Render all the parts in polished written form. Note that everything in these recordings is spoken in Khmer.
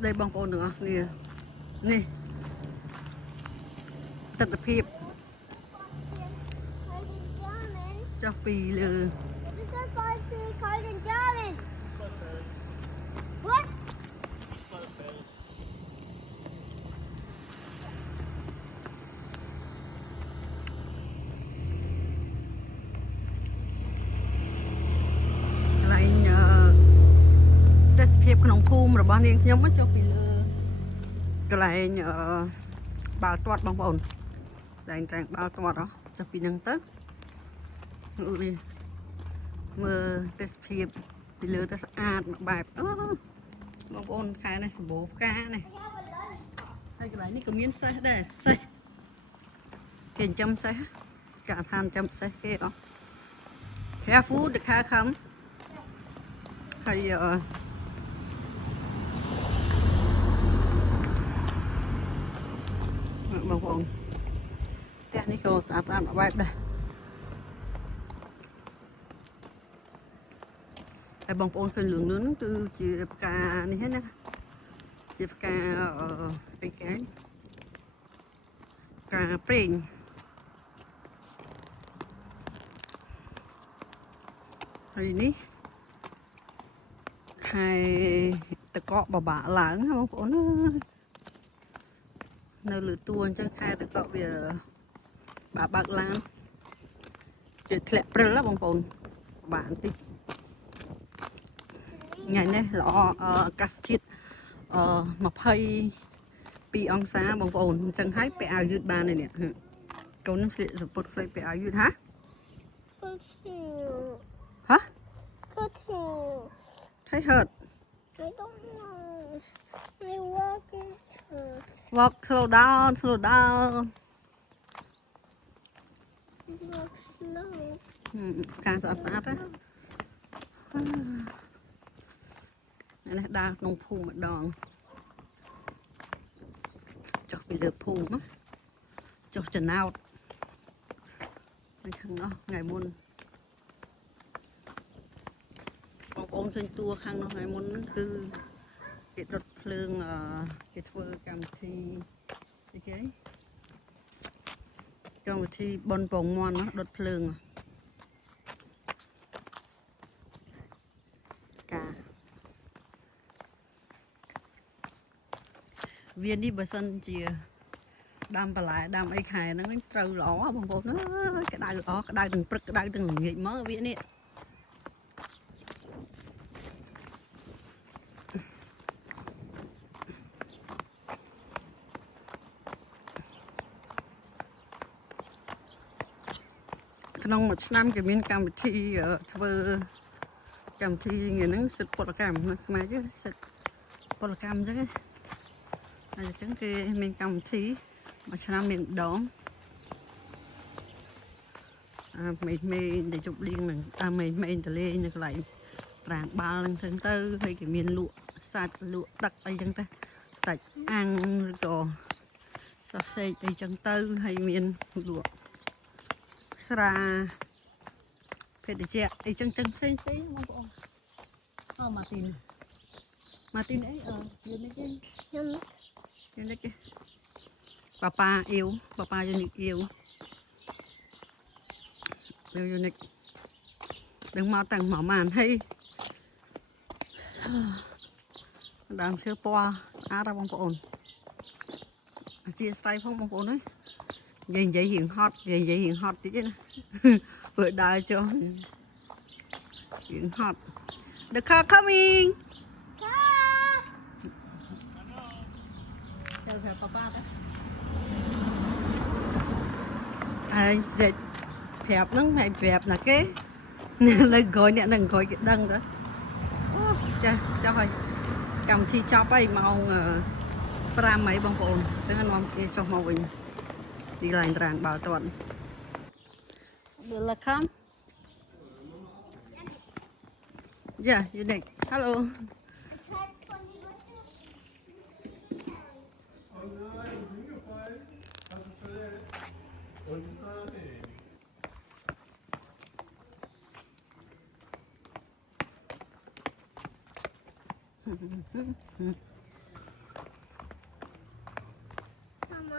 đây bằng ôn nữa nè nè tận tập hiệp cho pì lừa lại test hiệpក្នុងភូមិរបស់នាងខ្ញុំចុះពីលើកន្លែងបាល់ទាត់បងប្អូនតែងបាល់ទាត់ចុះពីហ្នឹងទៅមើលទេសភាពពីលើទៅស្អាតមួយបែបបងប្អូនខែនេះសម្បូរផ្កានេះហើយកន្លែងនេះក៏មានសេះដែរសេះគេចិញ្ចឹមសេះកាឋានចិញ្ចឹមសេះគេCareful the car come ហើយបងប្អូនផ្ទះនេះក៏ស្អាតមួយបែបដែរតែបងប្អូនឃើញលឿនហ្នឹងគឺជាផ្កានេះហ្នឹងណាជាផ្កាអីគេផ្កាប្រេងហើយនេះខែតកកបបាក់ឡើងបងប្អូននៅលើតួអញ្ចឹងខែតកកវាបើកឡានជាធ្លាក់ព្រិលបងប្អូនបាក់បន្តិចថ្ងៃនេះល្អអាកាសធាតុ22 អង្សាបងប្អូនអញ្ចឹងហើយពាក់អាវយឺតបាននេះកូននឹងស្លៀកសពុតខ្លីពាក់អាវយឺតហ៎ហ៎ Thấy hurt I don't know. My walk is hurt. Walk slow down Walk slow. Càng sợ sát á này đang nông phù một đòn cho bị lừa phù á cho trần out thằng nó ngày muônបងប្អូនឃើញតួខាងនោះថ្ងៃមុនហ្នឹងគឺគេដុតភ្លើងគេធ្វើកម្មវិធីអីគេកម្មវិធីបន់ពងមាន់ដុតភ្លើងវានេះបើសិនជាដាំបន្លែដាំអីខែហ្នឹងត្រូវល្អបងប្អូនក្តៅល្អក្តៅទាំងព្រឹកក្តៅទាំងល្ងាចមកវានេះក្នុងមួយឆ្នាំគេមានកម្មវិធីធ្វើកម្មវិធីថ្ងៃហ្នឹងសិទ្ធិពលកម្មខ្មែរchứសិទ្ធិពលកម្មអញ្ចឹងហើយអញ្ចឹងគេមានកម្មវិធីមួយឆ្នាំមានម្ដងមេដែលជប់លៀងនឹងមេតលេងនៅកន្លែងប្រាង្គបាល់ហ្នឹងចឹងទៅហើយគេមានលក់សាច់លក់ទឹកអីចឹងទៅសាច់អាំងឬក៏សសេកអីចឹងទៅហើយមានលក់ស្រាភេទជ្ជៈអីចឹងផ្សេងបងប្អូនម៉ាទីនអីយូនិកទេយូនិកទេប៉ាអ៊ីវប៉ាយូនិកអ៊ីវយូនិកដឹងមកតាំងមកម៉ានហើយដើមឈើពណ៌ស្អាតបងប្អូនអធិស្ឋានផងបងប្អូនអើយនិយាយរៀងហត់តិចណាព្រោះដើរចុះរៀងហត់ The car coming ទៅប្រាប់ប៉ាទៅហើយប្រាប់ហ្នឹងហើយប្រាប់ណាគេនៅក្រោយអ្នកនឹងក្រោយគេដឹងទៅអូចាចុះហើយកម្មវិធីចប់ហើយម៉ោង5ហើយបងប្អូនអញ្ចឹងនាំគេចុះមកវិញទីកន្លែងត្រាំងបាល់ទាត់ Welcome Yeah you next Hello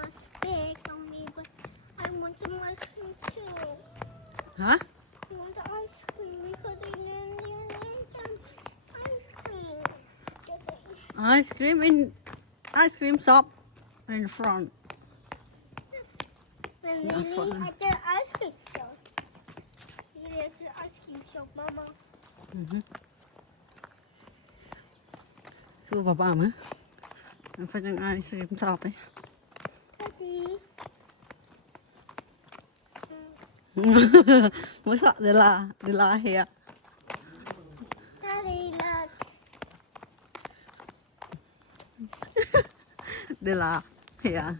mistake on me, but I want some ice cream too. Hả? I want the ice cream because I didn't some ice cream. Ice cream in ice cream shop in front. When Yeah, Lily fun. at the ice cream shop. Lily at the ice cream shop, Mama. Xua bà hả? Phải trong ice cream shop ấy. Daddy. Mới sợ de la here. Daddy, look. De la here.